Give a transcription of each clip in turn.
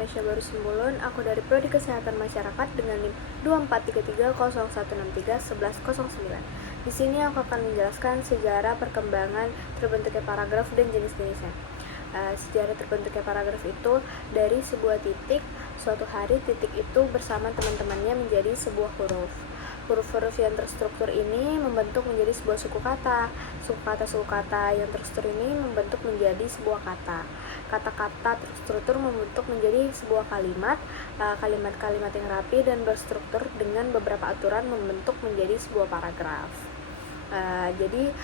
Kresya Baru Simbulun. Aku dari Prodi Kesehatan Masyarakat dengan NIM 243301631109. Di sini aku akan menjelaskan sejarah perkembangan terbentuknya paragraf dan jenis-jenisnya. Sejarah terbentuknya paragraf itu dari sebuah titik. Suatu hari titik itu bersama teman-temannya menjadi sebuah huruf. Huruf-huruf yang terstruktur ini membentuk menjadi sebuah suku kata. Suku kata yang terstruktur ini membentuk menjadi sebuah kata. Kata-kata terstruktur membentuk menjadi sebuah kalimat. Kalimat-kalimat yang rapi dan berstruktur dengan beberapa aturan membentuk menjadi sebuah paragraf. Jadi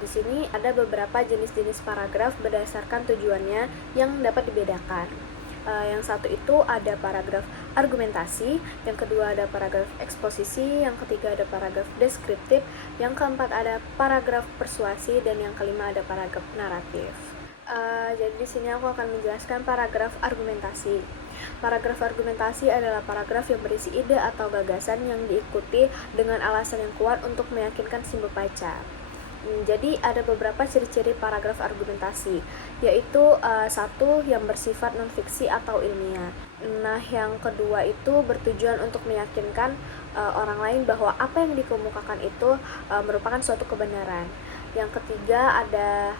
di sini ada beberapa jenis-jenis paragraf berdasarkan tujuannya yang dapat dibedakan. Yang satu itu ada paragraf argumentasi, yang kedua ada paragraf eksposisi, yang ketiga ada paragraf deskriptif, yang keempat ada paragraf persuasi, dan yang kelima ada paragraf naratif. Jadi di sini aku akan menjelaskan paragraf argumentasi. Paragraf argumentasi adalah paragraf yang berisi ide atau gagasan yang diikuti dengan alasan yang kuat untuk meyakinkan si pembaca. Jadi ada beberapa ciri-ciri paragraf argumentasi, yaitu satu, yang bersifat non-fiksi atau ilmiah. Nah, yang kedua itu bertujuan untuk meyakinkan orang lain bahwa apa yang dikemukakan itu merupakan suatu kebenaran. Yang ketiga ada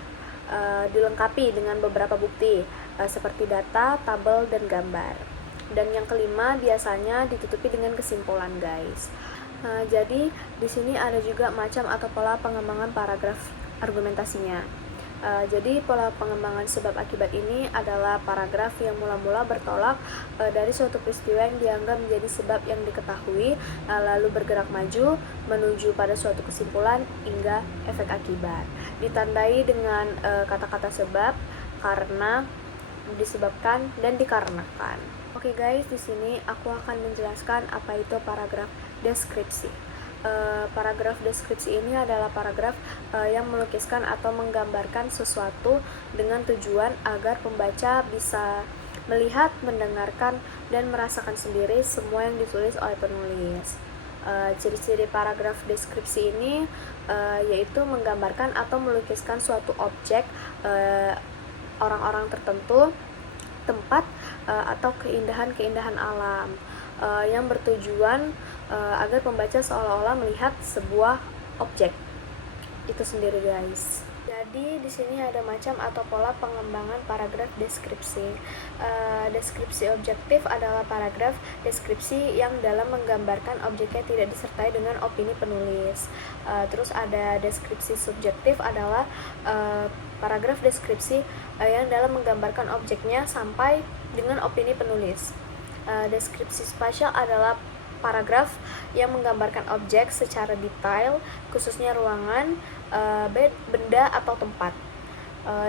dilengkapi dengan beberapa bukti seperti data, tabel, dan gambar. Dan yang kelima biasanya ditutupi dengan kesimpulan, guys. Jadi di sini ada juga macam atau pola pengembangan paragraf argumentasinya. Jadi pola pengembangan sebab akibat ini adalah paragraf yang mula-mula bertolak dari suatu peristiwa yang dianggap menjadi sebab yang diketahui, lalu bergerak maju menuju pada suatu kesimpulan hingga efek akibat. Ditandai dengan kata-kata sebab, karena, disebabkan, dan dikarenakan. Oke guys, di sini aku akan menjelaskan apa itu paragraf deskripsi. Paragraf deskripsi ini adalah paragraf yang melukiskan atau menggambarkan sesuatu dengan tujuan agar pembaca bisa melihat, mendengarkan, dan merasakan sendiri semua yang ditulis oleh penulis. Ciri-ciri paragraf deskripsi ini yaitu menggambarkan atau melukiskan suatu objek, orang-orang tertentu, tempat, atau keindahan-keindahan alam yang bertujuan agar pembaca seolah-olah melihat sebuah objek itu sendiri, guys. Jadi di sini ada macam atau pola pengembangan paragraf deskripsi. Deskripsi objektif adalah paragraf deskripsi yang dalam menggambarkan objeknya tidak disertai dengan opini penulis. Terus ada deskripsi subjektif adalah paragraf deskripsi yang dalam menggambarkan objeknya sampai dengan opini penulis. Deskripsi spasial adalah paragraf yang menggambarkan objek secara detail, khususnya ruangan, benda, atau tempat.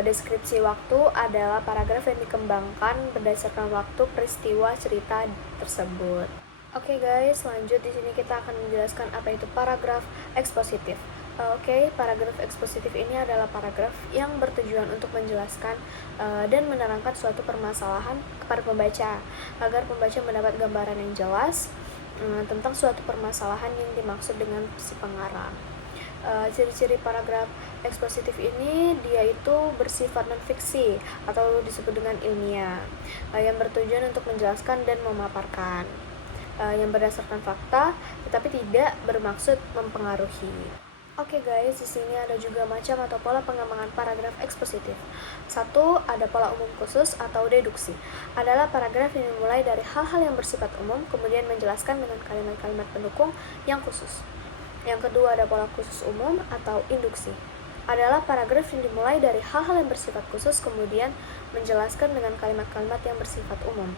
Deskripsi waktu adalah paragraf yang dikembangkan berdasarkan waktu, peristiwa, cerita tersebut. Oke guys, lanjut di sini kita akan menjelaskan apa itu paragraf ekspositif. Paragraf ekspositif ini adalah paragraf yang bertujuan untuk menjelaskan dan menerangkan suatu permasalahan kepada pembaca agar pembaca mendapat gambaran yang jelas tentang suatu permasalahan yang dimaksud dengan si pengarang. Ciri-ciri paragraf ekspositif ini dia itu bersifat non-fiksi atau disebut dengan ilmiah, yang bertujuan untuk menjelaskan dan memaparkan, yang berdasarkan fakta tetapi tidak bermaksud mempengaruhi. Oke guys, di sini ada juga macam atau pola pengembangan paragraf ekspositif. Satu, ada pola umum khusus atau deduksi. Adalah paragraf yang dimulai dari hal-hal yang bersifat umum, kemudian menjelaskan dengan kalimat-kalimat pendukung yang khusus. Yang kedua, ada pola khusus umum atau induksi. Adalah paragraf yang dimulai dari hal-hal yang bersifat khusus, kemudian menjelaskan dengan kalimat-kalimat yang bersifat umum.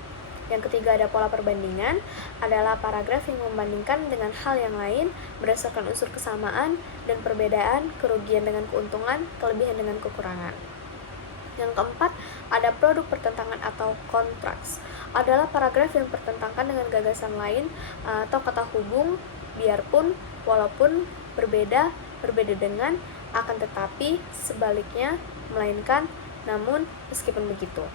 Yang ketiga, ada pola perbandingan, adalah paragraf yang membandingkan dengan hal yang lain berdasarkan unsur kesamaan dan perbedaan, kerugian dengan keuntungan, kelebihan dengan kekurangan. Yang keempat, ada produk pertentangan atau kontraks, adalah paragraf yang bertentangan dengan gagasan lain atau kata hubung, biarpun, walaupun, berbeda dengan, akan tetapi, sebaliknya, melainkan, namun, meskipun begitu.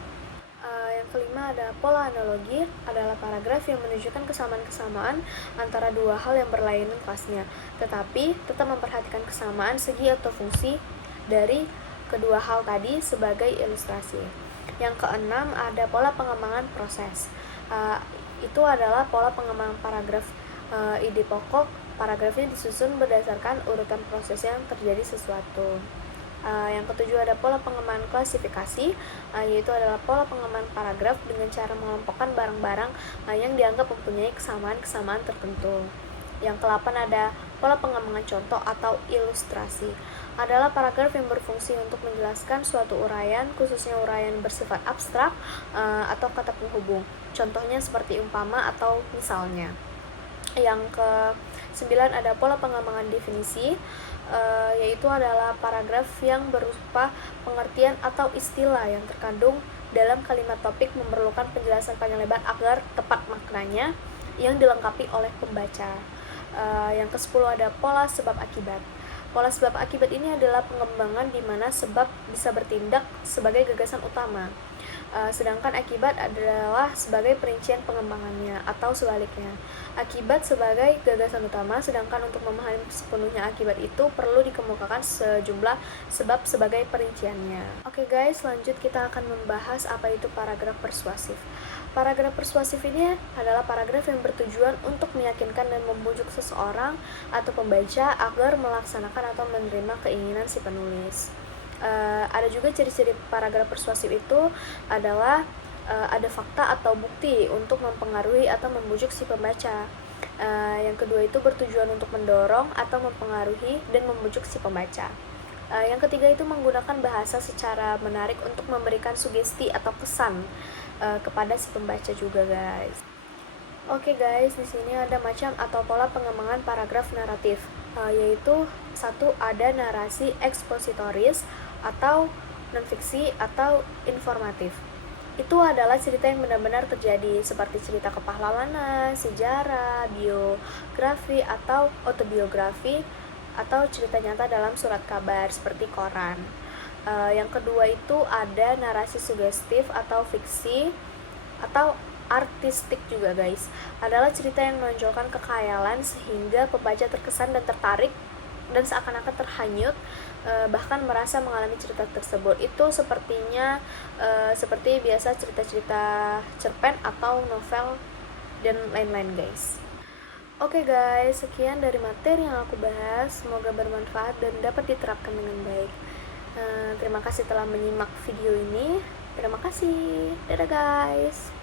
Yang kelima ada pola analogi, adalah paragraf yang menunjukkan kesamaan-kesamaan antara dua hal yang berlainan kelasnya, tetapi tetap memperhatikan kesamaan segi atau fungsi dari kedua hal tadi sebagai ilustrasi. Yang keenam ada pola pengembangan proses. Itu adalah pola pengembangan paragraf. Ide pokok paragrafnya disusun berdasarkan urutan proses yang terjadi sesuatu. Yang ketujuh ada pola pengembangan klasifikasi, yaitu adalah pola pengembangan paragraf dengan cara mengelompokkan barang-barang yang dianggap mempunyai kesamaan-kesamaan tertentu. Yang ke-8 ada pola pengembangan contoh atau ilustrasi. Adalah paragraf yang berfungsi untuk menjelaskan suatu uraian, khususnya uraian bersifat abstrak atau kata penghubung. Contohnya seperti umpama atau misalnya. Yang ke-9 ada pola pengembangan definisi, yaitu adalah paragraf yang berupa pengertian atau istilah yang terkandung dalam kalimat topik memerlukan penjelasan panjang lebar agar tepat maknanya yang dilengkapi oleh pembaca. Yang ke-10 ada pola sebab akibat. Pola sebab akibat ini adalah pengembangan di mana sebab bisa bertindak sebagai gagasan utama, sedangkan akibat adalah sebagai perincian pengembangannya, atau sebaliknya. Akibat sebagai gagasan utama, sedangkan untuk memahami sepenuhnya akibat itu perlu dikemukakan sejumlah sebab sebagai perinciannya. Oke guys, lanjut kita akan membahas apa itu paragraf persuasif. Paragraf persuasif ini adalah paragraf yang bertujuan untuk meyakinkan dan membujuk seseorang atau pembaca agar melaksanakan atau menerima keinginan si penulis. Ada juga ciri-ciri paragraf persuasif itu adalah ada fakta atau bukti untuk mempengaruhi atau membujuk si pembaca. Yang kedua itu bertujuan untuk mendorong atau mempengaruhi dan membujuk si pembaca. Yang ketiga itu menggunakan bahasa secara menarik untuk memberikan sugesti atau kesan kepada si pembaca juga, guys. Oke guys, di sini ada macam atau pola pengembangan paragraf naratif, yaitu satu ada narasi ekspositoris atau non-fiksi atau informatif. Itu adalah cerita yang benar-benar terjadi, seperti cerita kepahlawanan, sejarah, biografi atau autobiografi, atau cerita nyata dalam surat kabar seperti koran. Yang kedua itu ada narasi sugestif atau fiksi atau artistik juga, guys. Adalah cerita yang menonjolkan kekhayalan sehingga pembaca terkesan dan tertarik dan seakan-akan terhanyut, bahkan merasa mengalami cerita tersebut. Itu sepertinya seperti biasa cerita-cerita cerpen atau novel dan lain-lain, guys. Oke guys, sekian dari materi yang aku bahas. Semoga bermanfaat dan dapat diterapkan dengan baik. Terima kasih telah menyimak video ini. Terima kasih. Dadah guys.